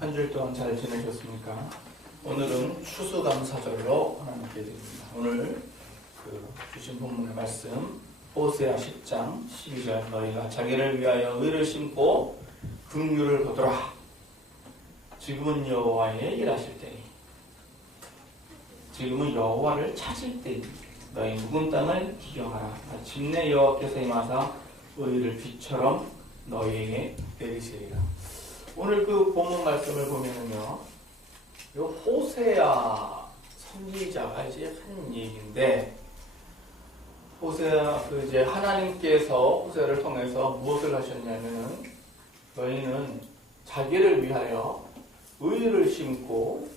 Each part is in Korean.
한 주일 동안 잘 지내셨습니까? 오늘은 추수감사절로 하나님께 드립니다. 오늘 주신 본문의 말씀 호세아 10장 12절 너희가 자기를 위하여 의를 심고 긍휼을 거두라. 지금은 여호와의 일하실 때니 지금은 여호와를 찾을 때니 너희 묵은 땅을 기경하라. 마침내 여호와께서 임하사 의를 비처럼 너희에게 내리시리라. 오늘 그 본문 말씀을 보면은요, 이 호세아 선지자가 이제 한 얘기인데, 호세아 이제 하나님께서 호세아를 통해서 무엇을 하셨냐면은 너희는 자기를 위하여 의를 심고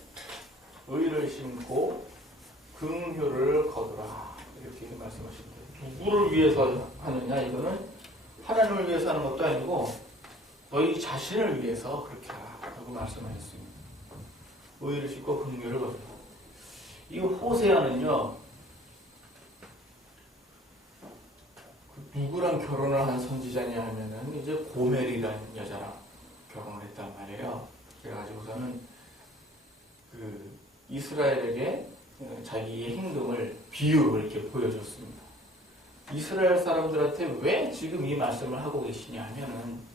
긍휼을 거두라 이렇게 말씀하십니다. 누구를 위해서 하느냐? 이거는 하나님을 위해서 하는 것도 아니고 너희 자신을 위해서 그렇게 하라고 말씀하셨습니다. 의를 심고 긍휼을 거두라. 이 호세아는요, 누구랑 결혼을 한 선지자냐 하면은 이제 고멜이라는 여자랑 결혼을 했단 말이에요. 그래가지고서는 이스라엘에게 자기의 행동을 비유로 이렇게 보여줬습니다. 이스라엘 사람들한테 왜 지금 이 말씀을 하고 계시냐 하면은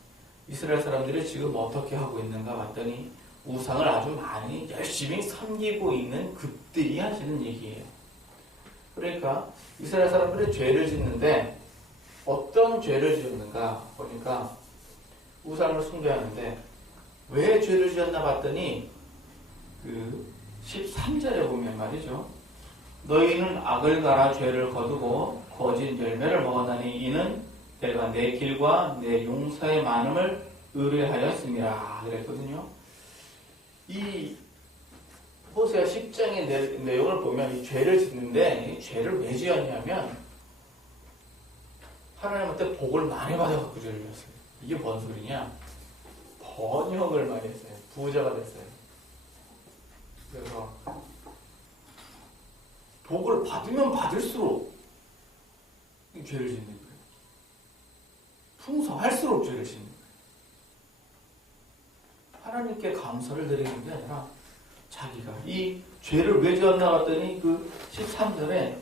이스라엘 사람들이 지금 어떻게 하고 있는가 봤더니 우상을 아주 많이 열심히 섬기고 있는 그들이 하시는 얘기예요. 그러니까 이스라엘 사람들이 죄를 짓는데 어떤 죄를 지었는가 보니까 우상을 숭배하는데 왜 죄를 지었나 봤더니 13절에 보면 말이죠. 너희는 악을 갈아 죄를 거두고 거짓 열매를 먹었나니 이는 내가 내 길과 내 용서의 많음을 의뢰하였습니다. 그랬거든요. 이 호세아 10장의 내용을 보면 이 죄를 짓는데 이 죄를 왜 지었냐면 하나님한테 복을 많이 받아갖고 죄를 지었어요. 이게 뭔 소리냐? 번영을 많이 했어요. 부자가 됐어요. 그래서 복을 받으면 받을수록 죄를 짓는 거예요. 풍성할수록 죄를 짓는 거예요. 하나님께 감사를 드리는 게 아니라 자기가 이 죄를 왜 지었나 봤더니 13절에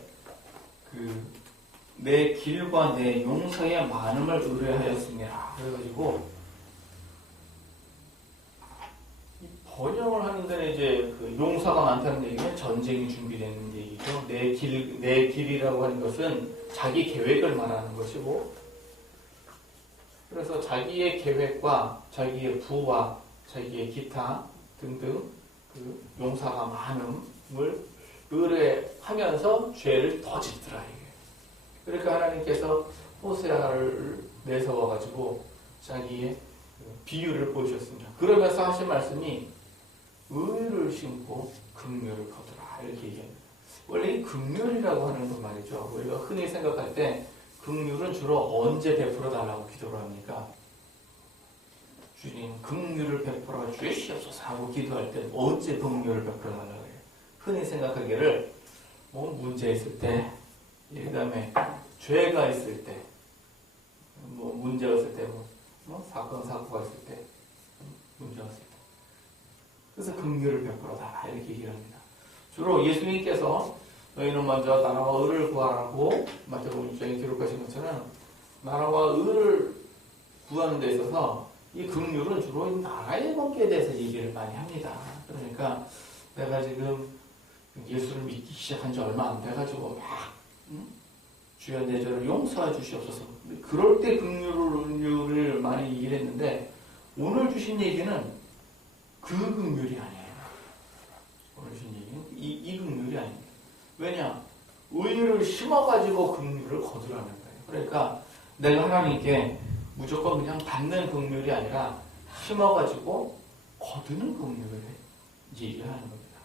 내 길과 내 용서의 많음을 의뢰하였습니다. 그래가지고 번영을 하는 데는 이제 용서가 많다는 얘기는 전쟁이 준비되는 얘기죠. 내 길이라고 하는 것은 자기 계획을 말하는 것이고, 그래서 자기의 계획과 자기의 부와 자기의 기타 등등 용서가 많음을 의뢰하면서 죄를 더 짓더라 이게. 그러니까 하나님께서 호세아를 내세워가지고 자기의 비유를 보여주셨습니다. 그러면서 하신 말씀이 의를 심고 긍휼을 거두라 이렇게 얘기합니다. 원래 이 긍휼이라고 하는 건 말이죠. 우리가 흔히 생각할 때 긍휼은 주로 언제 베풀어 달라고 기도를 합니까? 주님 긍휼을 베풀어 주시옵소서 하고 기도할 때 언제 긍휼을 베풀어 달라고 해요? 흔히 생각하기를 문제 있을 때, 그 다음에 죄가 있을 때, 문제가 있을 때, 사건 사고가 있을 때, 문제가 있을 때. 그래서 긍휼을 베풀어 달라 이렇게 얘기를 합니다. 주로 예수님께서 너희는 먼저 나라와 의를 구하라고 마태복음 6장에 기록하신 것처럼 나라와 의를 구하는 데 있어서 이 긍휼은 주로 나라의 법에 대해서 얘기를 많이 합니다. 그러니까 내가 지금 예수를 믿기 시작한 지 얼마 안 돼가지고 막 주여 내 죄를 용서해 주시옵소서. 그럴 때 긍휼을 많이 얘기를 했는데 오늘 주신 얘기는 그 긍휼이 아니에요. 오늘 주신 얘기는 이 긍휼이 아닙니다. 왜냐? 의를 심어가지고 긍휼을 거두라는 거예요. 그러니까 내가 하나님께 무조건 그냥 받는 긍휼이 아니라 심어가지고 거두는 긍휼을 얘기하는 겁니다.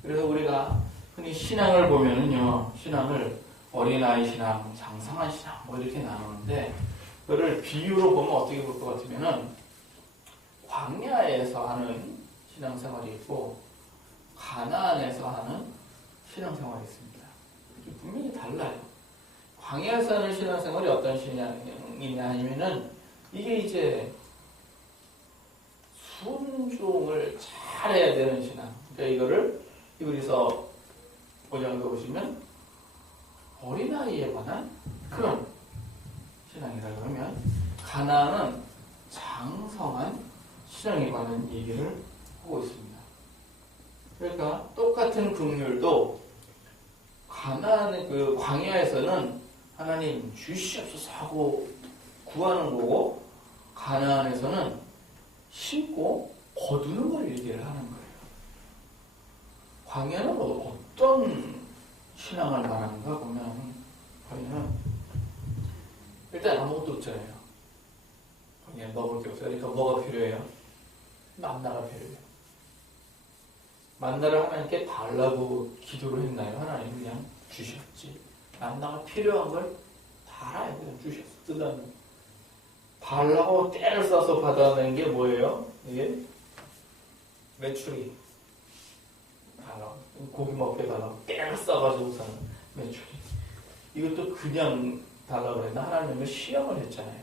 그래서 우리가 흔히 신앙을 보면은요, 신앙을 어린아이 신앙, 장성한 신앙 이렇게 나누는데 그거를 비유로 보면 어떻게 볼 것 같으면은 광야에서 하는 신앙생활이 있고 가나안에서 하는 신앙생활이 있습니다. 분명히 달라요. 광야에서 하는 신앙생활이 어떤 신앙이냐 하면은 이게 이제 순종을 잘해야 되는 신앙. 그러니까 이거를 히브리서 5장에 보시면 어린아이에 관한 그런 신앙이라 그러면 가나안은 장성한 신앙에 관한 얘기를 하고 있습니다. 그러니까 똑같은 긍휼도 가나안 그 광야에서는 하나님 주시옵소서 하고 구하는 거고 가나안에서는 심고 거두는 걸 얘기를 하는 거예요. 광야는 어떤 신앙을 말하는가 보면 광야는 일단 아무것도 없잖아요. 광야에 먹을 게 없어요. 그러니까 뭐가 필요해요? 만나가 필요해요. 만나를 하나님께 달라고 기도를 했나요? 하나님 그냥 주셨지. 만나가 필요한 걸 달아요. 그냥 주셨어. 뜯어는 달라고 때를 써서 받아낸 게 뭐예요? 이게 메추리. 달라고. 고기 먹게 달라고 때를 써가지고 사는 메추리. 이것도 그냥 달라고 그랬나? 하나님은 시험을 했잖아요.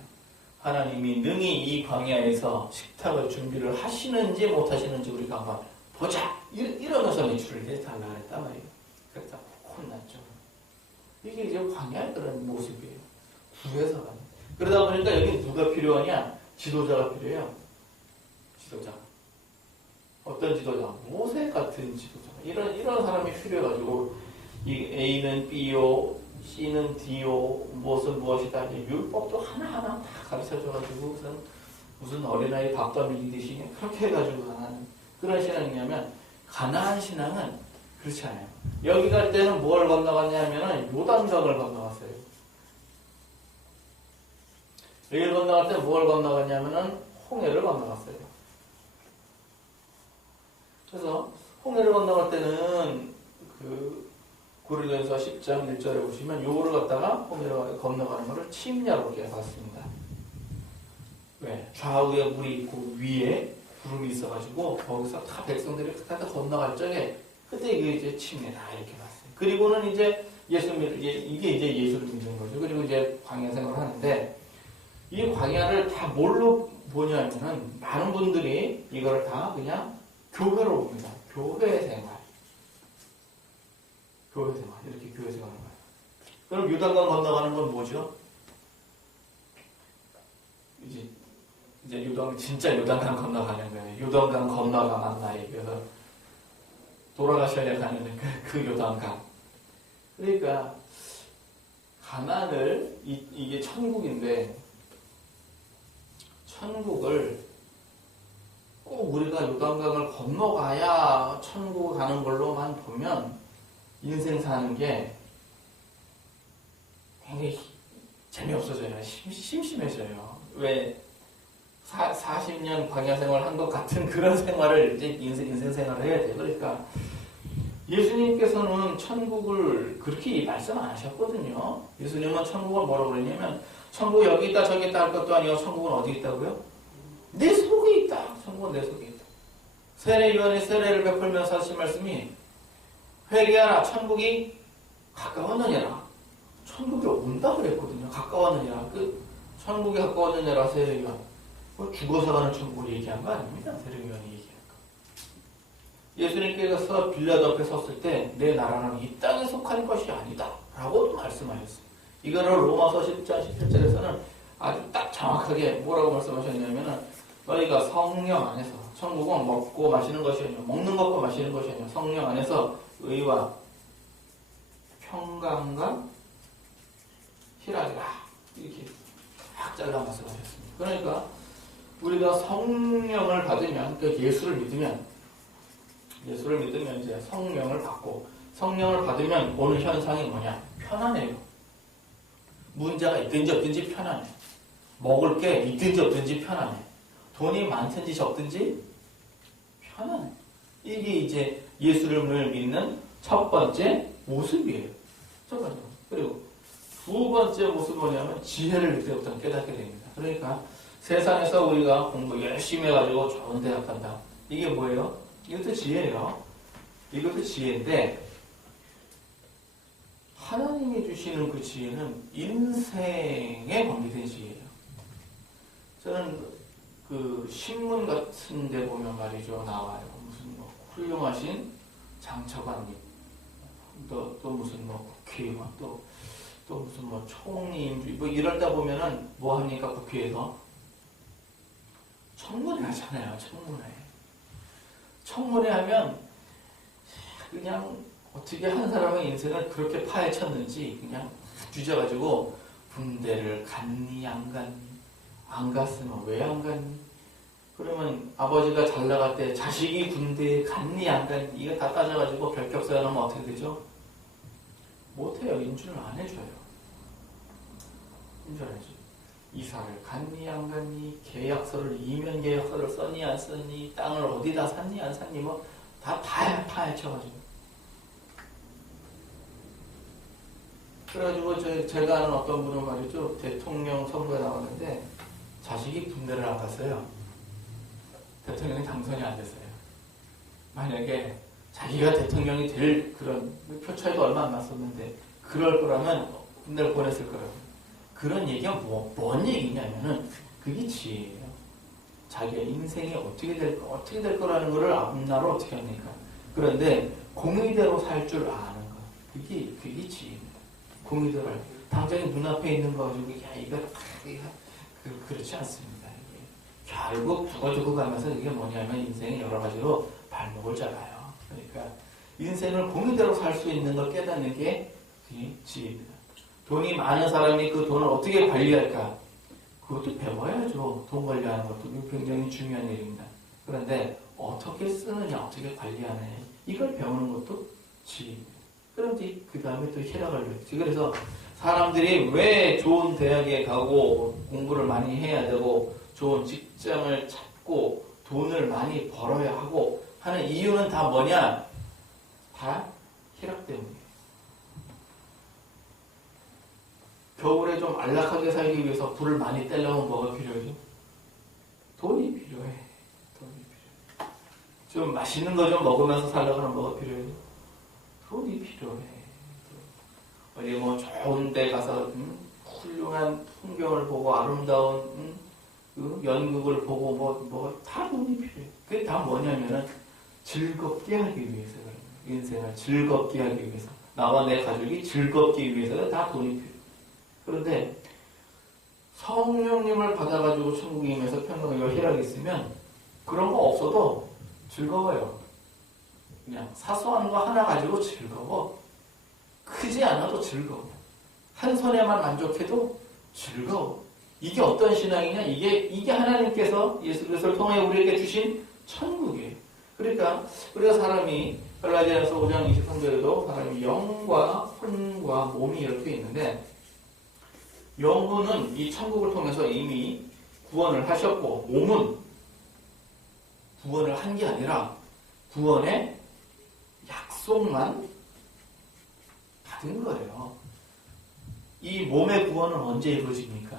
하나님이 능히 이 광야에서 식탁을 준비를 하시는지 못하시는지 우리가 한번 보자. 이러면서 메추리를 달라고 그랬단 말이에요. 그랬다 혼났죠. 이게 이제 광야의 그런 모습이에요. 구해서 가는. 그러다 보니까 여기 누가 필요하냐? 지도자가 필요해요. 지도자. 어떤 지도자? 모세 같은 지도자. 이런 사람이 필요해가지고 이 A는 B요, C는 D요, 무엇이다. 율법도 하나하나 다 가르쳐줘가지고 무슨 어린아이 밥도 밀리듯이 그렇게 해가지고 하는 그런 신앙이냐면 가나안 신앙은 그렇지 않아요. 여기 갈 때는 뭘 건너갔냐면은 요단강을 건너갔어요. 여기를 건너갈 때 뭘 건너갔냐면은 홍해를 건너갔어요. 그래서 홍해를 건너갈 때는 그 고린도전서 10장 1절에 보시면 요거를 갖다가 홍해를 건너가는 것을 침략으로 봤습니다. 왜? 좌우에 물이 있고 위에 구름이 있어가지고 거기서 다 백성들이 다 건너갈 적에 그때 이게 이제 침례다 이렇게 봤어요. 그리고는 이제 이게 이제 예수를 믿는 거죠. 그리고 이제 광야 생활을 하는데 이 광야를 다 뭘로 보냐면은 많은 분들이 이거를 다 그냥 교회로 봅니다. 교회 생활. 교회 생활. 이렇게 교회 생활을 봐요. 그럼 요단강 건너가는 건 뭐죠? 이제 진짜 요단강 건너가는 거예요. 요단강 건너가 만나요. 그래서 돌아가셔야 가는 그 요단강. 그러니까 가나안을 이게 천국인데 천국을 꼭 우리가 요단강을 건너가야 천국 가는 걸로만 보면 인생 사는 게 굉장히 재미없어져요. 심심해져요. 왜 40년 광야 생활 한 것 같은 그런 생활을 이제 인생 생활을 해야 돼요. 그러니까 예수님께서는 천국을 그렇게 말씀 안 하셨거든요. 예수님은 천국을 뭐라고 그러냐면 천국 여기 있다 저기 있다 할 것도 아니고 천국은 어디 있다고요? 내 속에 있다. 천국은 내 속에 있다. 세례요한이 세례를 베풀면서 하신 말씀이 회개하라 천국이 가까웠느냐라. 천국이 온다 그랬거든요. 가까웠느냐. 그 천국이 가까웠느냐라 세례요한. 죽어서 가는 천국을 얘기한 거 아닙니다. 세례요한이 얘기한 거. 예수님께서 빌라도 앞에 섰을 때 내 나라는 이 땅에 속한 것이 아니다. 라고도 말씀하셨어요. 이거를 로마서 10장 17절에서는 아주 딱 정확하게 뭐라고 말씀하셨냐면은 너희가 성령 안에서 천국은 먹고 마시는 것이 아니라 먹는 것과 마시는 것이 아니라 성령 안에서 의와 평강과 희락이라 이렇게 딱 잘라 말씀하셨습니다. 그러니까 우리가 성령을 받으면 그 예수를 믿으면 이제 성령을 받고 성령을 받으면 오는 현상이 뭐냐? 편안해요. 문제가 있든지 없든지 편안해. 먹을 게 있든지 없든지 편안해. 돈이 많든지 적든지 편안해. 이게 이제 예수를 믿는 첫 번째 모습이에요. 첫 번째 모습. 그리고 두 번째 모습은 뭐냐면 지혜를 그때부터 깨닫게 됩니다. 그러니까 세상에서 우리가 공부 열심히 해가지고 좋은 대학 간다. 이게 뭐예요? 이것도 지혜예요. 이것도 지혜인데 하나님이 주시는 그 지혜는 인생에 관계된 지혜예요. 저는 그 신문 같은 데 보면 말이죠. 나와요. 무슨 뭐 훌륭하신 장처관님, 또 무슨 뭐 국회의원, 또 무슨 뭐 총리, 뭐 이럴 때 보면은 뭐 합니까? 국회에서 청문회 하잖아요. 청문회 하면 그냥 어떻게 한 사람의 인생을 그렇게 파헤쳤는지 그냥 뒤져가지고 군대를 갔니 안 갔니, 안 갔으면 왜 안 갔니, 그러면 아버지가 잘 나갈 때 자식이 군대에 갔니 안 갔니, 이거 다 따져가지고 결격서에 넣으면 어떻게 되죠? 못해요. 인준을 안 해줘요. 인준 안 해줘요. 이사를 갔니 안 갔니, 계약서를 이면 계약서를 썼니 안 썼니, 땅을 어디다 샀니 안 샀니, 뭐 다 파헤쳐가지고. 그래가지고 제가 아는 어떤 분은 말이죠, 대통령 선거에 나왔는데 자식이 군대를 안 갔어요. 대통령이 당선이 안 됐어요. 만약에 자기가 대통령이 될 그런 표 차이도 얼마 안 났었는데 그럴 거라면 군대를 보냈을 거라고. 그런 얘기가 뭔 얘기냐면은 그게 지혜예요. 자기의 인생이 어떻게 될 거라는 거를 앞나로 어떻게 합니까? 그런데 공의대로 살 줄 아는 거. 그게 지혜입니다. 공의대로 알. 당장에 눈앞에 있는 거 가지고 이거 그렇지 않습니다. 이게 결국 두고두고 가면서 이게 뭐냐면 인생이 여러 가지로 발목을 잡아요. 그러니까 인생을 공의대로 살 수 있는 걸 깨닫는 게 그게 지혜입니다. 돈이 많은 사람이 그 돈을 어떻게 관리할까? 그것도 배워야죠. 돈 관리하는 것도 굉장히 중요한 일입니다. 그런데 어떻게 쓰느냐, 어떻게 관리하느냐, 이걸 배우는 것도 지혜입니다. 그런데 그 다음에 또 희락을 배우지. 그래서 사람들이 왜 좋은 대학에 가고 공부를 많이 해야 되고 좋은 직장을 찾고 돈을 많이 벌어야 하고 하는 이유는 다 뭐냐? 다 희락 때문이에요. 겨울에 좀 안락하게 살기 위해서 불을 많이 떼려면 뭐가 필요하죠? 돈이 필요해. 좀 맛있는 거 좀 먹으면서 살려고 하면 뭐가 필요해요? 돈이 필요해. 어디 뭐 좋은 데 가서 훌륭한 풍경을 보고 아름다운 연극을 보고 뭐 다 돈이 필요해. 그게 다 뭐냐면은 즐겁게 하기 위해서 그런 거예요. 인생을 즐겁게 하기 위해서. 나와 내 가족이 즐겁기 위해서는 다 돈이 필요해. 그런데 성령님을 받아가지고 천국임에서 평강과 희락이 있으면 그런 거 없어도 즐거워요. 그냥 사소한 거 하나 가지고 즐거워. 크지 않아도 즐거워. 한 손에만 만족해도 즐거워. 이게 어떤 신앙이냐? 이게 하나님께서 예수 그리스도를 통해 우리에게 주신 천국이에요. 그러니까 우리가 사람이 갈라디아서 5장 23절에도 사람이 영과 혼과 몸이 이렇게 있는데 영혼은 이 천국을 통해서 이미 구원을 하셨고 몸은 구원을 한 게 아니라 구원의 약속만 받은 거예요. 이 몸의 구원은 언제 이루어집니까?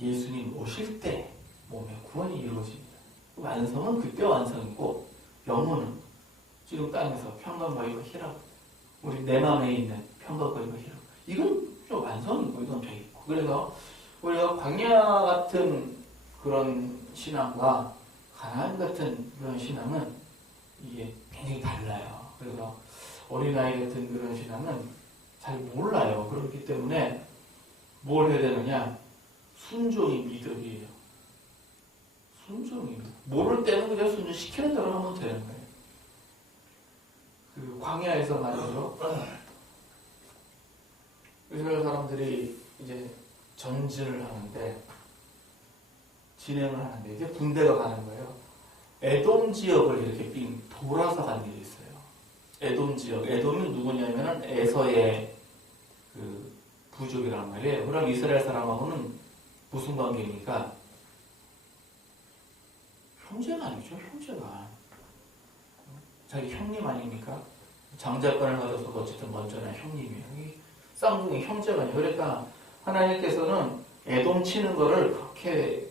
예수님 오실 때 몸의 구원이 이루어집니다. 완성은 그때 완성이고 영혼은 지금 땅에서 평강과 희락, 우리 내 마음에 있는 평강과 희락, 이건 좀 완성이고 이건 돼 있고. 그래서 우리가 광야 같은 그런 신앙과 가나안 같은 그런 신앙은 이게 굉장히 달라요. 그래서 어린아이 같은 그런 신앙은 잘 몰라요. 그렇기 때문에 뭘 해야 되느냐? 순종이 미덕이에요. 순종이. 모를 때는 그냥 순종시키는 대로 하면 되는 거예요. 그 광야에서 말이죠. 이스라엘 사람들이 이제 전진을 하는데, 진행을 하는데, 이제 군대가 가는 거예요. 에돔 지역을 이렇게 빙 돌아서 간 일이 있어요. 에돔 지역. 에돔이 누구냐면은 에서의 그 부족이란 말이에요. 그럼 이스라엘 사람하고는 무슨 관계입니까? 형제가 아니죠, 형제가. 자기 형님 아닙니까? 장자권을 가져서 어쨌든 먼저는 형님이에요. 쌍둥이 형제가 아니에요. 그러니까 하나님께서는 에돔 치는 거를 그렇게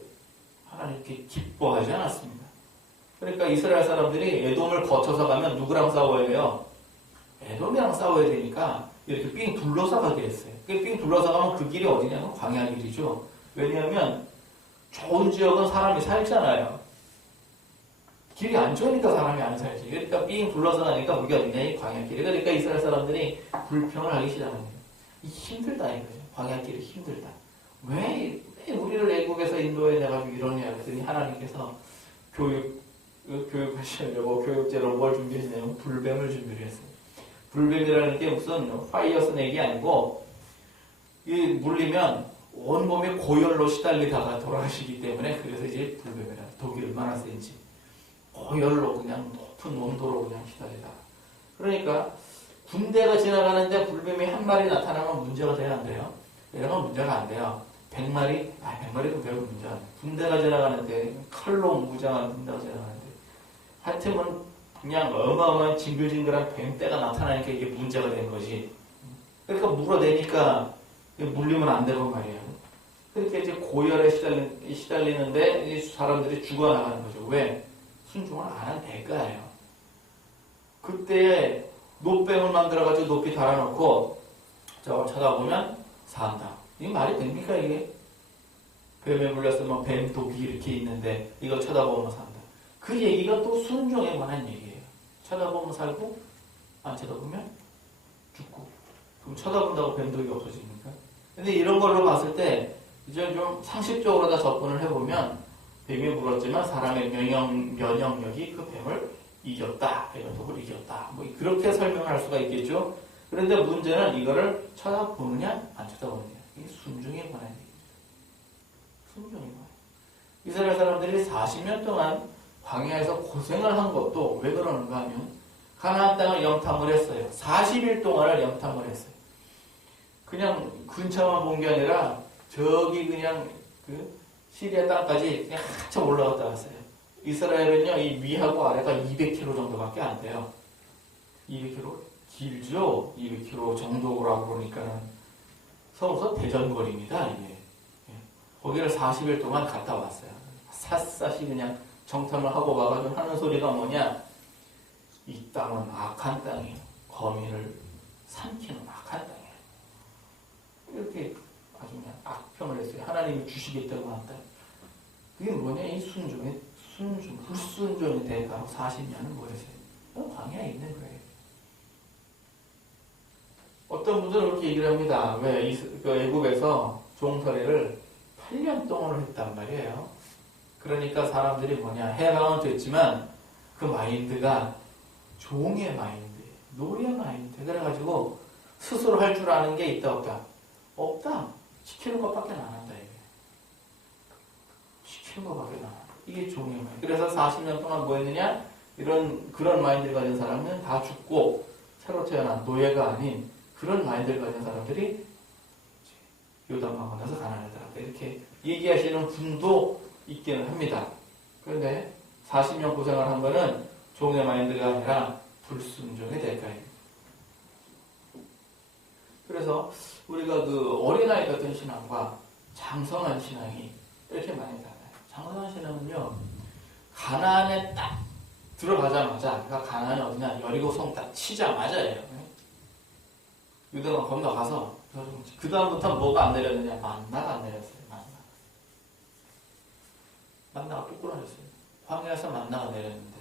하나님께 기뻐하지 않았습니다. 그러니까 이스라엘 사람들이 에돔을 거쳐서 가면 누구랑 싸워야 해요? 에돔이랑 싸워야 되니까 이렇게 삥 둘러서 가게 했어요. 삥 둘러서 가면 그 길이 어디냐면 광야 길이죠. 왜냐하면 좋은 지역은 사람이 살잖아요. 길이 안 좋으니까 사람이 안 살지. 그러니까 삥 둘러서 가니까 우리가 굉장히 광야길. 그러니까 이스라엘 사람들이 불평을 하기 시작합니다. 힘들다 이거죠. 광야길이 힘들다. 왜 우리를 애국에서 인도해 내가지고 이러냐 그랬더니 하나님께서 교육하시려고 교육제로 뭘 준비했냐면 불뱀을 준비를 했어요. 불뱀이라는 게 무슨 파이어 스낵이 아니고 이 물리면 온몸에 고열로 시달리다가 돌아가시기 때문에 그래서 이제 불뱀이라 독이 얼마나 센지 고열로 그냥 높은 온도로 그냥 시달리다. 그러니까 군대가 지나가는데 불뱀이 한 마리 나타나면 문제가 돼야 안 돼요? 이러면 문제가 안 돼요. 100마리? 100마리도 별로 문제가 안 돼요. 군대가 지나가는데 칼로 무장한 군대가 지나가는데 하여튼 그냥 어마어마한 징글징글한 뱀떼가 나타나니까 이게 문제가 된 거지. 그러니까 물어대니까 물리면 안 되고 말이에요. 그러니까 이제 고열에 시달리는데 사람들이 죽어나가는 거죠. 왜? 순종을 안 한 대가예요. 그때 노뱀을 만들어가지고 높이 달아놓고 저거 쳐다보면 산다. 이게 말이 됩니까 이게? 뱀에 물렸으면 뱀 독이 이렇게 있는데 이거 쳐다보면 산다. 그 얘기가 또 순종에 관한 얘기예요. 쳐다보면 살고 안 쳐다보면 죽고. 그럼 쳐다본다고 뱀 독이 없어집니까? 근데 이런 걸로 봤을 때 이제 좀 상식적으로 다 접근을 해보면 뱀이 물었지만 사람의 면역력이 그 뱀을 이겼다. 이런 독을 이겼다. 뭐 그렇게 설명을 할 수가 있겠죠. 그런데 문제는 이거를 쳐다보느냐 안 쳐다보느냐. 이게 순종에 관한 얘기죠. 순종에 관한. 이스라엘 사람들이 40년 동안 광야에서 고생을 한 것도 왜 그러는가 하면 가나안 땅을 영탐을 했어요. 40일 동안을 영탐을 했어요. 그냥 근처만 본 게 아니라 저기 그냥 그 시리아 땅까지 그냥 한참 올라갔다 왔어요. 이스라엘은요, 이 위하고 아래가 200km 정도밖에 안 돼요. 200km? 길죠? 200km 정도라고 그러니까는 서울서 대전거리입니다, 이게. 거기를 40일 동안 갔다 왔어요. 샅샅이 그냥 정탐을 하고 와가지고 하는 소리가 뭐냐? 이 땅은 악한 땅이에요. 거민을 삼키는 악한 땅이에요. 이렇게 아주 그냥 악평을 했어요. 하나님이 주시겠다고 한다. 그게 뭐냐? 이 불순종의 대가로 40년을 뭐였어요? 광야에 있는 거예요. 어떤 분들은 그렇게 얘기를 합니다. 왜 애국에서 종살이를 8년 동안 했단 말이에요. 그러니까 사람들이 뭐냐? 해방은 됐지만 그 마인드가 종의 마인드예요. 노예 마인드. 그래가지고 스스로 할 줄 아는 게 있다 없다? 없다. 시키는 것밖에 안 한다. 이게. 시키는 것밖에 안 한다. 이게 종의 마인드. 그래서 40년 동안 뭐 했느냐? 그런 마인드를 가진 사람은 다 죽고 새로 태어난 노예가 아닌 그런 마인드를 가진 사람들이 요단강 건너서 가나안에 들어갔다. 이렇게 얘기하시는 분도 있기는 합니다. 그런데 40년 고생을 한 거는 종의 마인드가 아니라 불순종의 대가입니다. 그래서 우리가 그 어린아이 같은 신앙과 장성한 신앙이 이렇게 많이 달라요. 장성한 신앙은요, 가나안에 딱 들어가자마자, 그러니까 가나안이 어디냐, 여리고성 딱 치자마자예요. 유대가 건너가서, 그 다음부터 뭐가 안 내렸느냐, 만나가 안 내렸어요. 만나가 또 끊어졌어요. 광야에서 만나가 내렸는데,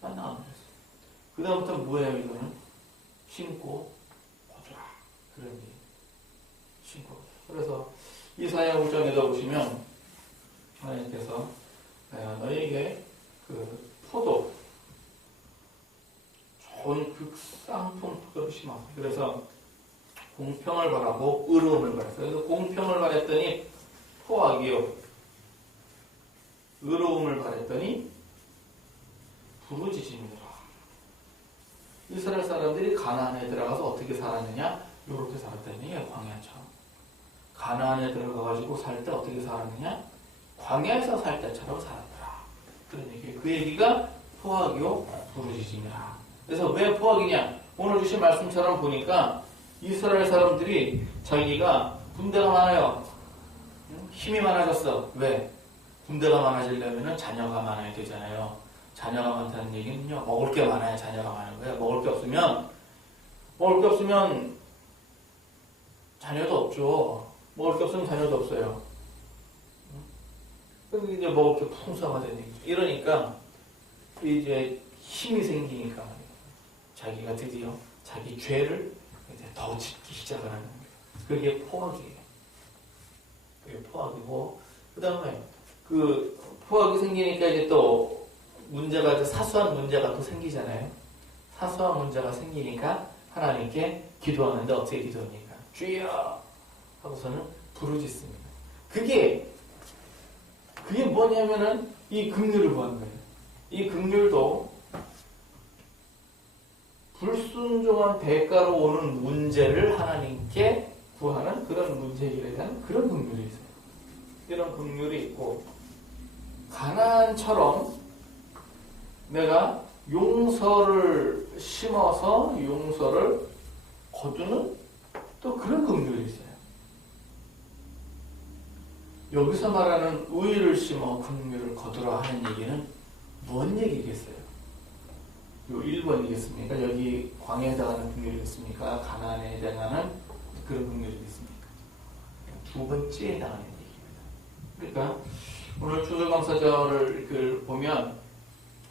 만나가 안 내렸어요. 그 다음부터 뭐예요, 이거는? 신고, 거주라. 그런 게. 신고. 그래서 이사야 5장에도 보시면, 하나님께서 너희에게 그 포도, 좋은 극상품 포도를 심었어요. 그래서 공평을 바라고 의로움을 바랐어요. 그래서 공평을 바랬더니 포악이요. 의로움을 바랬더니 부르짖음이더라. 이스라엘 사람들이 가나안에 들어가서 어떻게 살았느냐? 이렇게 살았다는 얘기예요. 광야처럼. 가나안에 들어가가지고 살 때 어떻게 살았느냐? 광야에서 살 때처럼 살았더라. 그런 얘기예요. 그 얘기가 포악이요 부르짖음이라. 그래서 왜 포악이냐? 오늘 주신 말씀처럼 보니까 이스라엘 사람들이 자기가 군대가 많아요. 힘이 많아졌어. 왜? 군대가 많아지려면 자녀가 많아야 되잖아요. 자녀가 많다는 얘기는요, 먹을 게 많아야 자녀가 많은 거예요. 먹을 게 없으면 자녀도 없죠. 먹을 게 없으면 자녀도 없어요. 그럼 이제 뭐 이렇게 풍성하다니 이러니까 이제 힘이 생기니까 자기가 드디어 자기 죄를 이제 더 짓기 시작을 하는 거예요. 그게 포악이에요. 그게 포악이고, 그 다음에 그 포악이 생기니까 이제 또 문제가, 사소한 문제가 또 생기잖아요. 사소한 문제가 생기니까 하나님께 기도하는데 어떻게 기도합니까? 주여! 하고서는 부르짖습니다. 그게 뭐냐면은 이 긍휼을 구하는 거예요. 이 긍휼도 불순종한 대가로 오는 문제를 하나님께 구하는 그런 문제 해결에 대한 그런 긍휼이 있어요. 이런 긍휼이 있고, 가나안처럼 내가 용서를 심어서 용서를 거두는 또 그런 긍휼이 있어요. 여기서 말하는 의를 심어 긍휼을 거두라 하는 얘기는 뭔 얘기겠어요? 요 1번이겠습니까? 여기 광야에 해당하는 긍휼이겠습니까? 가나안에 해당하는 그런 긍휼이겠습니까? 두 번째에 해당하는 얘기입니다. 그러니까 오늘 추수감사절을 보면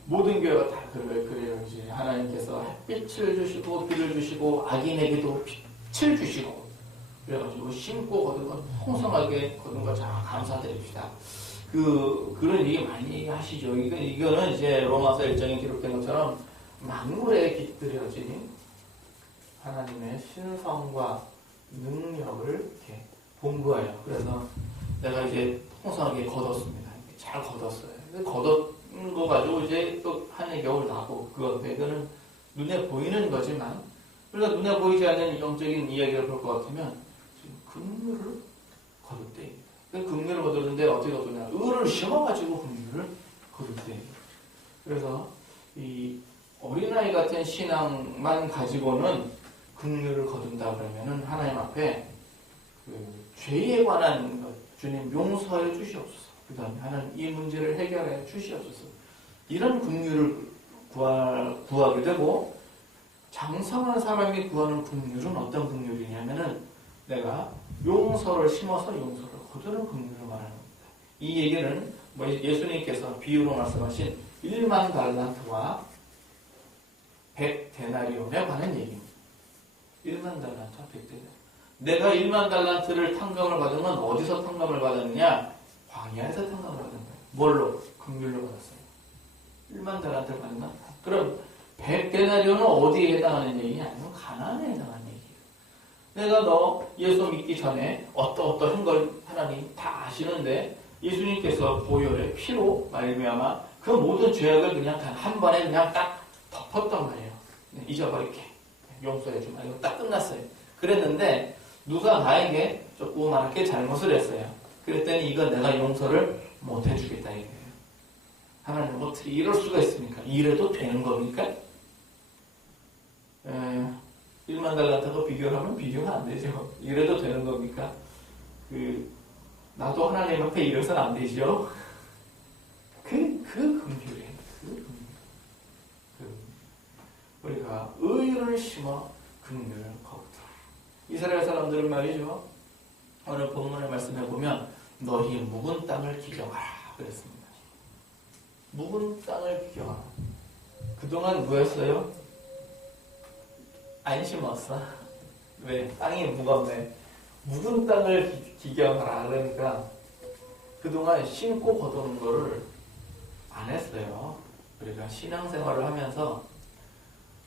모든 교회가 다 그래요. 이제 하나님께서 햇빛을 주시고 비를 주시고 악인에게도 빛을 주시고 그래가지고 심고 거둔 건 풍성하게 거둔 거 잘 감사드립시다. 그런 얘기 많이 하시죠. 이거는 이제 로마서 1장에 기록된 것처럼 만물에 깃들여진 하나님의 신성과 능력을 이렇게 본거예요. 그래서 내가 이제 풍성하게 거뒀습니다. 잘 거뒀어요. 거둔 거 가지고 이제 또 한 해 겨울 나고 그거는 눈에 보이는 거지만 우리가 눈에 보이지 않는 영적인 이야기를 볼 것 같으면 지금 긍휼을 거둘 때입니다. 긍휼을 거두는데 어떻게 거두냐? 의를 심어가지고 긍휼을 거둘 때입니다. 그래서 이 어린아이 같은 신앙만 가지고는 긍휼을 거둔다 그러면은 하나님 앞에 죄에 관한 것, 주님 용서해 주시옵소서. 그 다음에 하나님 이 문제를 해결해 주시옵소서. 이런 긍휼을 구하게 되고, 장성한 사람이 구하는 긍휼은 어떤 긍휼이냐면은 내가 용서를 심어서 용서를 거두는 긍휼을 말하는 겁니다. 이 얘기는 뭐 예수님께서 비유로 말씀하신 1만 달란트와 100데나리온에 관한 얘기입니다. 1만 달란트와 100데나리온. 내가 1만 달란트를 탕감을 받으면 어디서 탕감을 받았느냐? 광야에서 탕감을 받은 거예요. 뭘로? 긍휼로 받았어요. 1만 달란트를 받는다? 그럼 100데나리온은 어디에 해당하는 얘기냐? 아니면 가나안에 해당하는 얘기예요. 내가 너 예수 믿기 전에 어떠한 걸 하나님 다 아시는데 예수님께서 보혈의 피로 말미암아 그 모든 죄악을 그냥 한 번에 그냥 딱 덮었단 말이에요. 잊어버릴게. 용서해주마. 이거 딱 끝났어요. 그랬는데 누가 나에게 조그맣게 잘못을 했어요. 그랬더니 이건 내가 용서를 못 해주겠다 이거예요. 하나님 어떻게 이럴 수가 있습니까? 이래도 되는 겁니까? 1만 달란트하고 비교하면 비교가 안 되죠. 이래도 되는 겁니까? 나도 하나님 앞에 이래서는 안 되죠. 긍휼이에요. 우리가 의를 심어 긍휼을 거두라. 이스라엘 사람들은 말이죠. 오늘 본문의 말씀해 보면 너희 묵은 땅을 기경하라 그랬습니다. 묵은 땅을 기경하라. 그동안 뭐였어요? 안 심었어. 왜? 땅이 무겁네. 묵은 땅을 기경하라. 그러니까 그동안 심고 거두는 거를 안 했어요. 우리가 신앙생활을 하면서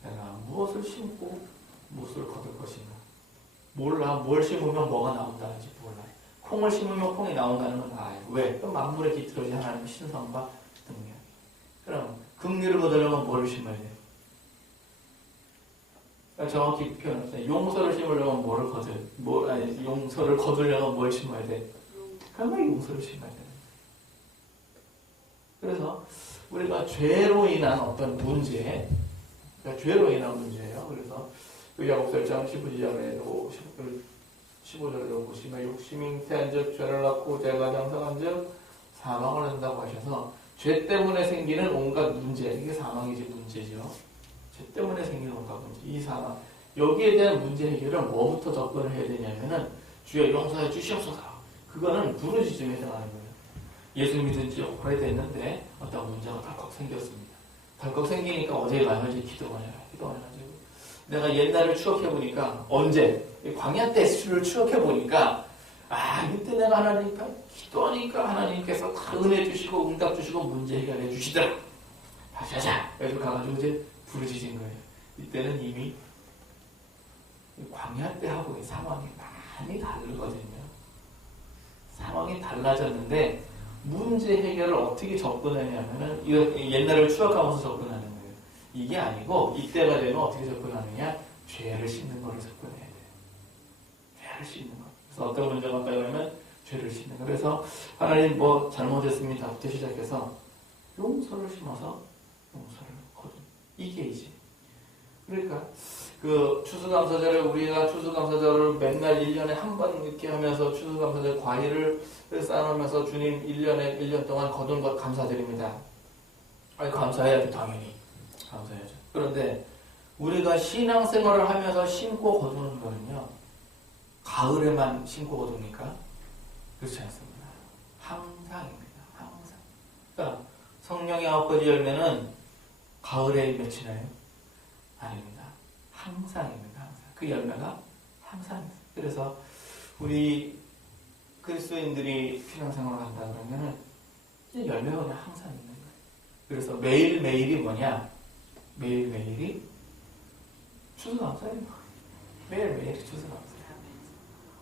내가 무엇을 심고 무엇을 거둘 것인가 몰라. 뭘 심으면 뭐가 나온다는지 몰라. 콩을 심으면 콩이 나온다는 건 알아요. 왜? 또 만물에 깃들어진 하나님의 신성과 능력. 그럼 긍휼을 거두려면 뭘 심어야 돼요? 정확히 표현했어요. 용서를 심으려면 뭐를 용서를 거두려면 뭘 심어야 돼? 그러면 용서를 심어야 돼. 그래서 우리가 죄로 인한 어떤 문제, 그러니까 죄로 인한 문제예요. 그래서 야고보서 1장 15절에도 15절에도 보시면 욕심이 잉태한즉 죄를 낳고 죄가 장성한즉 사망을 한다고 하셔서 죄 때문에 생기는 온갖 문제, 이게 사망이지 문제죠. 죄 때문에 생기는 온갖 문제, 이 사망. 여기에 대한 문제 해결을 뭐부터 접근을 해야 되냐면은 주여 용서해 주시옵소서. 그거는 부르짖음에 해당하는 거예요. 예수 믿은 지 오래됐는데 어떤 문제가 덜컥 생겼습니다. 덜컥 생기니까 어제 가서 이제 기도가 해가지고 내가 옛날을 추억해보니까 언제 광야 때를 추억해보니까 이때 내가 하나님께 기도하니까 하나님께서 다 은혜 주시고 응답 주시고 문제 해결해 주시더라. 다시 하자. 그래서 가가지고 이제 부르짖은 거예요. 이때는 이미 광야 때하고의 상황이 많이 다르거든요. 상황이 달라졌는데 문제 해결을 어떻게 접근하냐면은 옛날을 추억하면서 접근하는 거예요. 이게 아니고 이때가 되면 어떻게 접근하느냐? 죄를 씻는 거로 접근해야 돼요. 죄를 씻는 거. 그래서 어떤 문제가 빠지면 죄를 씻는 거. 그래서 하나님 뭐 잘못했습니다부터 시작해서 용서를 심어서 용서를 거둔. 이게 이제 그러니까 그 추수감사절을 우리가 추수감사절을 맨날 1년에 한 번 이렇게 하면서 추수감사절 과일을 쌓아놓으면서 주님 1년 동안 거둔 것 감사드립니다. 감사해야죠. 당연히 감사해야죠. 그런데 우리가 신앙생활을 하면서 심고 거두는 거는요, 가을에만 심고 거둡니까? 그렇지 않습니다. 항상입니다. 항상. 그러니까 성령의 9가지 열매는 가을에 맺히나요? 아닙니다. 항상입니다. 항상. 그 열매가 항상입니다. 그래서 우리 그리스도인들이 신앙생활을 한다 그러면은 열매가 그냥 항상 있는 거예요. 그래서 매일매일이 뭐냐? 매일매일이 추수감사예요. 매일매일이 추수감사예요.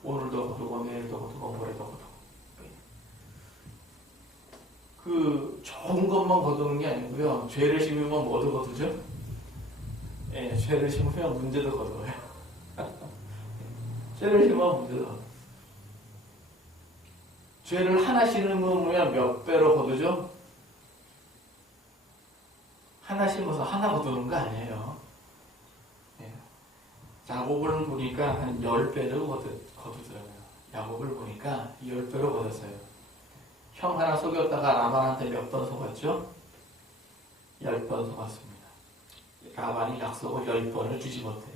오늘도 거두고 내일도 거두고 모레도 거두고. 그 좋은 것만 거두는 게 아니고요. 죄를 심으면 뭐도 거두죠? 예, 죄를 심으면 문제도 거두어요. 죄를 심으면 문제도 거두어요. 죄를 하나 심으면 몇 배로 거두죠? 하나 심어서 하나 거두는 거 아니에요. 예. 야곱을 보니까 한 10배를 거두더라고요. 야곱을 보니까 10배로 거뒀어요. 형 하나 속였다가 라반한테 몇 번 속았죠? 10번 속았습니다. 라반이 약속을 10번을 주지 못해요.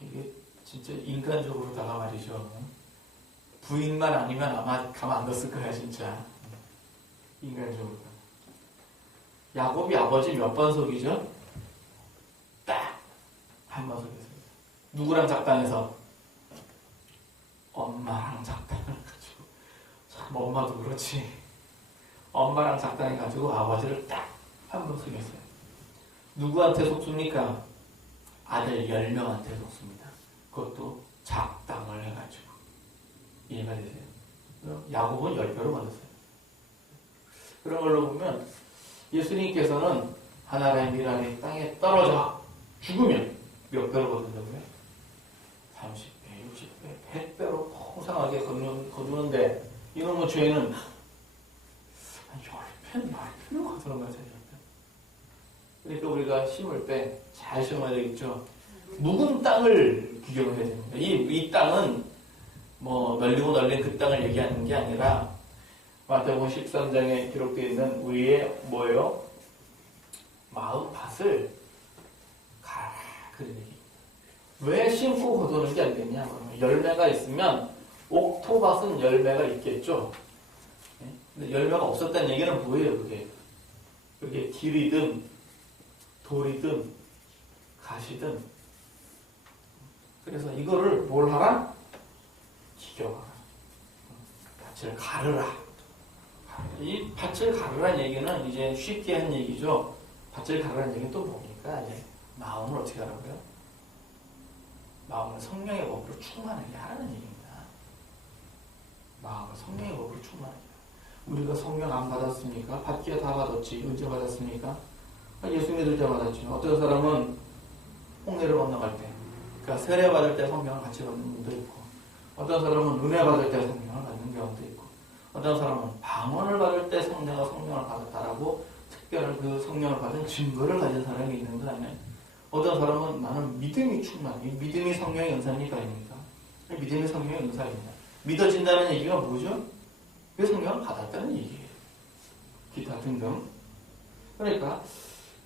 이게 진짜 인간적으로다가 말이죠. 부인만 아니면 아마 가만 안 뒀을 거야, 진짜. 인간적으로. 야곱이 아버지 몇 번 속이죠? 딱! 한 번 속였어요. 누구랑 작당해서? 엄마랑 작당해가지고. 참, 엄마도 그렇지. 엄마랑 작당해가지고 아버지를 딱 한 번 속였어요. 누구한테 속습니까? 아들 10명한테 속습니다. 그것도 작당을 해가지고. 이해가 되세요? 야곱은 10배로 받았어요. 그런 걸로 보면 예수님께서는 하나의 미랄이 땅에 떨어져 죽으면 몇 배로 거둔다고요? 30배, 60배, 100배로 풍성하게 거두는데 이놈의 죄는 한 10배, 10배로 거두는 거죠. 그러니까 우리가 심을 때 잘 심어야 되겠죠. 묵은 땅을 구경해야 됩니다. 이 땅은 뭐 널리고 널린 그 땅을 얘기하는 게 아니라 마태복음 13장에 기록되어 있는 우리의 뭐예요? 마음밭을 가라 그런 얘기. 왜 심고 거두는 게 안 되냐? 열매가 있으면 옥토밭은 열매가 있겠죠. 근데 열매가 없었다는 얘기는 뭐예요? 그게 길이든 돌이든 가시든. 그래서 이거를 뭘 하라? 기겨워라. 밭을 가르라. 이 밭을 가르라는 얘기는 이제 쉽게 한 얘기죠. 밭을 가르라는 얘기는 또 뭡니까? 이제 마음을 어떻게 하라고요? 마음을 성령의 법으로 충만하게 하라는 얘기입니다. 마음을 성령의 법으로 충만하게. 우리가 성령 안 받았습니까? 받기야 다 받았지. 언제 받았습니까? 예수 믿을 때 받았죠. 어떤 사람은 홍해를 건너갈 때, 그러니까 세례 받을 때 성령을 같이 받는 분도 있고, 어떤 사람은 은혜 받을 때 성령을 받는 경우도 있고, 어떤 사람은 방언을 받을 때 성령을 받았다라고 특별한 그 성령을 받은 증거를 가진 사람이 있는 거 아니에요? 어떤 사람은 나는 믿음이 충만, 믿음이 성령의 은사입니까? 아닙니까? 믿음이 성령의 은사입니다. 믿어진다는 얘기가 뭐죠? 그 성령을 받았다는 얘기예요. 기타 등등. 그러니까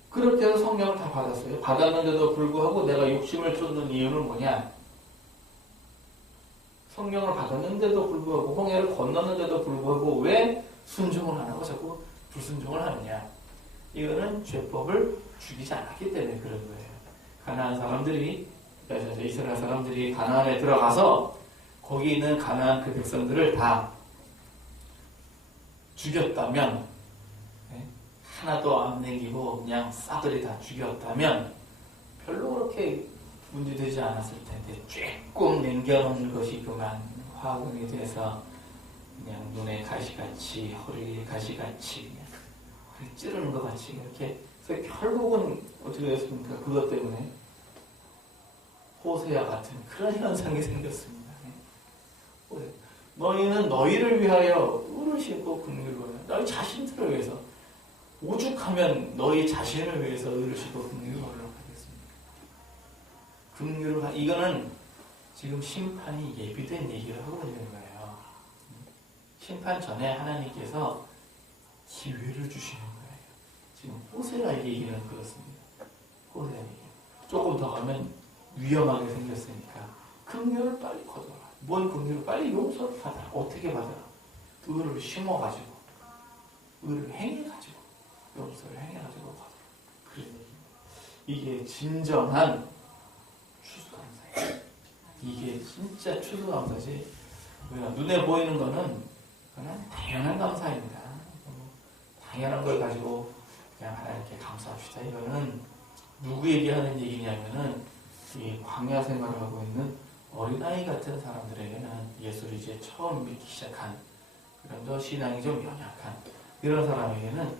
그렇게 해서 성령을 다 받았어요. 받았는데도 불구하고 내가 욕심을 쫓는 이유는 뭐냐? 성령을 받았는데도 불구하고 홍해를 건넜는데도 불구하고 왜 순종을 안 하고 자꾸 불순종을 하느냐. 이거는 죄법을 죽이지 않았기 때문에 그런 거예요. 가나안 사람들이, 이스라엘 사람들이 가나안에 들어가서 거기 있는 가나안 그 백성들을 다 죽였다면, 하나도 안 남기고 그냥 싸그리 다 죽였다면 별로 그렇게 문제되지 않았을 텐데 쬐끔 남겨놓은 것이 그만 화근이 돼서 그냥 눈에 가시같이 허리에 가시같이 그냥 찌르는 것 같이 이렇게. 그래서 결국은 어떻게 됐습니까? 그것 때문에 호세아 같은 그런 현상이 생겼습니다. 너희는 너희를 위하여 의를 심고 긍휼을 보여. 너희 자신들을 위해서. 오죽하면 너희 자신을 위해서 의를 심고 긍휼을 보려고 하겠습니까? 이거는 지금 심판이 예비된 얘기를 하고 있는 거예요. 심판 전에 하나님께서 기회를 주시는 거예요. 지금 호세아 얘기는 그렇습니다. 호세아 얘기. 조금 더 가면 위험하게 생겼으니까 긍휼을 빨리 거둬라. 뭔 긍휼을 빨리 용서를 받아라. 어떻게 받아라? 의를 심어가지고 의를 행해가지고 용서를 행해가지고 받아라. 그런 얘기입니다. 이게 진정한 추수감사예요. 이게 진짜 추수감사지. 우리가 눈에 보이는 거는 그냥 당연한 감사입니다. 당연한 걸 가지고 그냥 하나님께 감사합시다. 이거는 누구에게 하는 얘기냐면은 이 광야 생활을 하고 있는 어린아이 같은 사람들에게는 예수를 이제 처음 믿기 시작한 그런 더 신앙이 좀 연약한 이런 사람에게는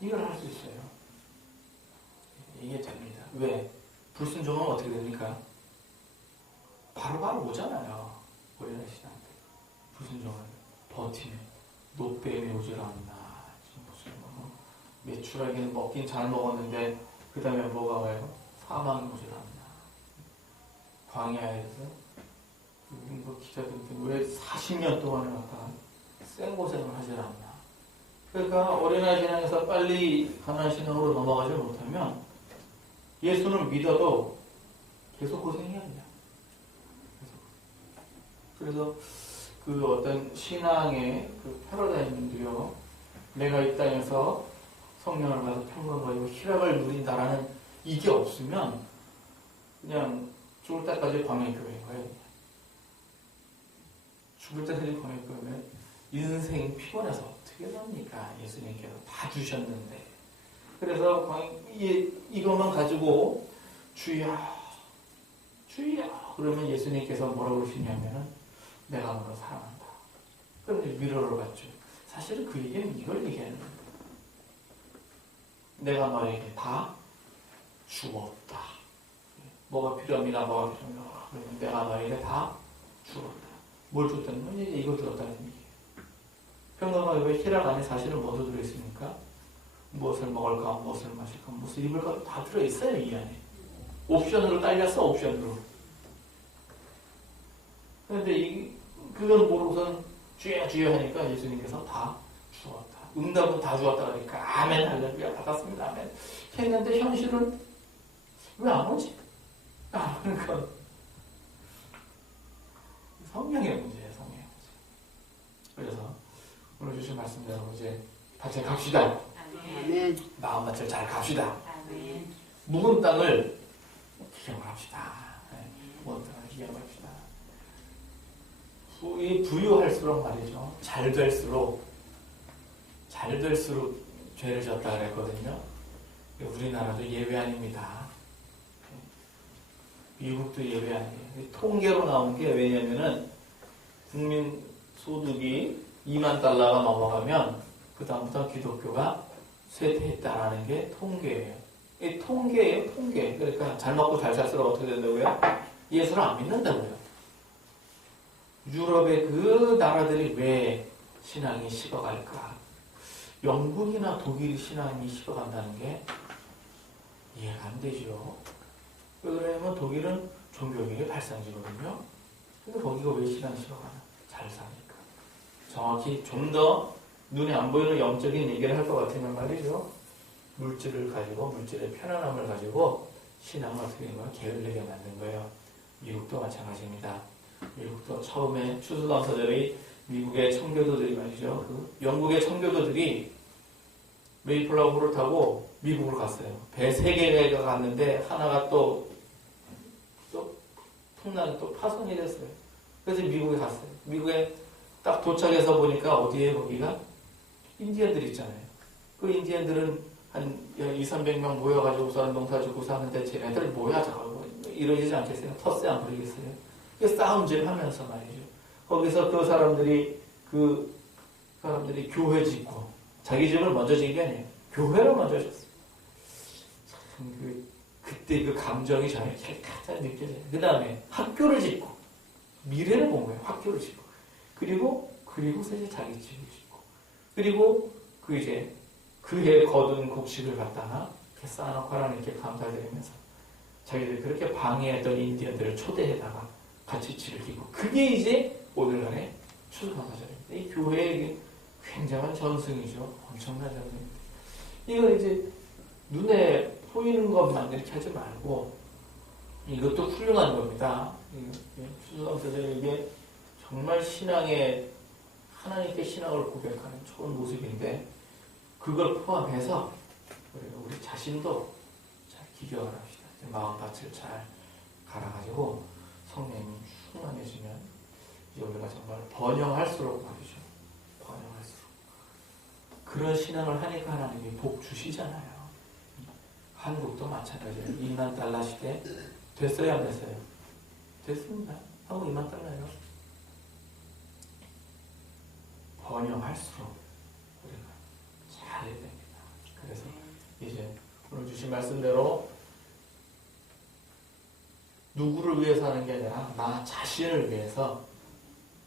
이걸 할 수 있어요. 이게 됩니다. 왜? 불순종은 어떻게 됩니까? 바로바로 오잖아요. 어린아이 신앙한테. 불순종을 버티면 노뱀이 오질 않나. 무슨 매출하기는 먹긴 잘 먹었는데 그 다음에 뭐가 와요? 사망이 오질 않나. 광야에서 뭐 기자들한테 왜 40년 동안을 갖다가 생고생을 하질 않나. 그러니까 어린아이 신앙에서 빨리 가나안 신앙으로 넘어가지 못하면 예수는 믿어도 계속 고생해야 돼요. 그래서 그 어떤 신앙의 그 패러다임도요. 내가 이 땅에서 성령을 받아 평강하고 희락을 누린다라는 이게 없으면 그냥 죽을 때까지 광야교회인 거예요. 죽을 때까지 광야교회면 인생이 피곤해서 어떻게 삽니까? 예수님께서 다 주셨는데. 그래서 이것만 가지고 주여 주여 그러면 예수님께서 뭐라고 그러시냐면은 내가 너를 사랑한다. 그러면 위로를 받죠. 사실은 그 얘기는 이걸 얘기하는 겁니다. 내가 너에게 다 주었다. 뭐가 필요합니다. 뭐가 필요합니다. 그러면 내가 너에게 다 주었다. 뭘 줬다는 건 이제 이걸 들었다는 얘기예요. 평강하게 희락 안에 사실은 뭐도 들어있습니까? 무엇을 먹을까, 무엇을 마실까, 무엇을 입을까 다 들어있어요. 이 안에. 옵션으로 딸렸어. 옵션으로. 그런데 그건 모르고선 주여 주여 하니까 예수님께서 다 주었다. 응답은 다 주었다 그러니까 아멘 할렐루야 받았습니다. 아멘. 했는데 현실은 왜 안 오지? 그러니까 성령의 문제예요. 성령의 문제. 그래서 오늘 주신 말씀대로 이제 같이 갑시다. 아멘. 마음 맞춰 잘 갑시다. 아멘. 묵은 땅을 기경을 합시다. 묵은 땅을 기경을 합시다. 부유할수록 말이죠. 잘 될수록 죄를 졌다 그랬거든요. 우리나라도 예외 아닙니다. 미국도 예외 아니에요. 통계로 나온 게 왜냐면은 국민 소득이 2만 달러가 넘어가면 그 다음부터 기독교가 쇠퇴했다라는 게 통계예요. 이 통계예요, 통계. 그러니까 잘 먹고 잘 살수록 어떻게 된다고요? 예수를 안 믿는다고요. 유럽의 그 나라들이 왜 신앙이 식어갈까? 영국이나 독일이 신앙이 식어간다는 게 이해가 안 되죠. 왜냐면 독일은 종교개혁의 발상지거든요. 근데 거기가 왜 신앙이 식어가나? 잘 사니까. 정확히 좀 더 눈에 안 보이는 영적인 얘기를 할 것 같으면 말이죠. 물질을 가지고, 물질의 편안함을 가지고 신앙을 어떻게 된 거예요? 게을르게 만든 거예요. 미국도 마찬가지입니다. 미국도 처음에 추수감사절이 미국의 청교도들이 말이죠. 그 영국의 청교도들이 메이플라워를 타고 미국으로 갔어요. 배 3개가 갔는데 하나가 또 풍난 또 파손이 됐어요. 그래서 미국에 갔어요. 미국에 딱 도착해서 보니까 어디에 거기가 인디언들 있잖아요. 그 인디언들은 한 200~300명 모여가지고 농사 짓고 사는데 쟤네들 뭐야 저거 이러지 않겠어요? 텃세 안 부리겠어요? 싸움질 하면서 말이죠. 거기서 그 사람들이 교회 짓고 자기 집을 먼저 지은 게 아니에요. 교회를 먼저 졌어요. 그때 그 감정이 저에게 가장 느껴져요. 그 다음에 학교를 짓고 미래를 본 거예요. 학교를 짓고 그리고서 이제 자기 집을 짓고 그리고 그해 거둔 곡식을 갖다가 이렇게 쌓아놓고 하나님께 감사드리면서 자기들 그렇게 방해했던 인디언들을 초대해다가 같이 즐기고 그게 이제 오늘날의 추수감사절입니다. 이 교회의 굉장한 전승이죠. 엄청난 전승입니다. 이걸 이제 눈에 보이는 것만 이렇게 하지 말고 이것도 훌륭한 겁니다. 추수감사절 이게 정말 신앙의 하나님께 신앙을 고백하는 좋은 모습인데 그걸 포함해서 우리 자신도 잘 기경을 합시다. 마음밭을 잘 갈아가지고 성령이 충만해지면 이제 우리가 정말 번영할수록 말이죠. 번영할수록 그런 신앙을 하니까 하나님이 복 주시잖아요. 한국도 마찬가지예요. 2만 달러 시대 됐어요 안 됐어요? 됐습니다. 한국 2만 달러예요. 번영할수록 우리가 잘해야 됩니다. 그래서 이제 오늘 주신 말씀대로 누구를 위해서 하는 게 아니라 나 자신을 위해서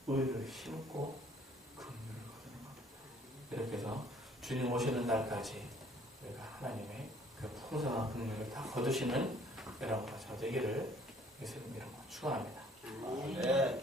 의를 심고 긍휼을 거두는 겁니다. 이렇게 해서 주님 오시는 날까지 우리가 하나님의 그 풍성한 긍휼을 다 거두시는 여러분과 저 되기를 예수님 이름으로 축원합니다. 네.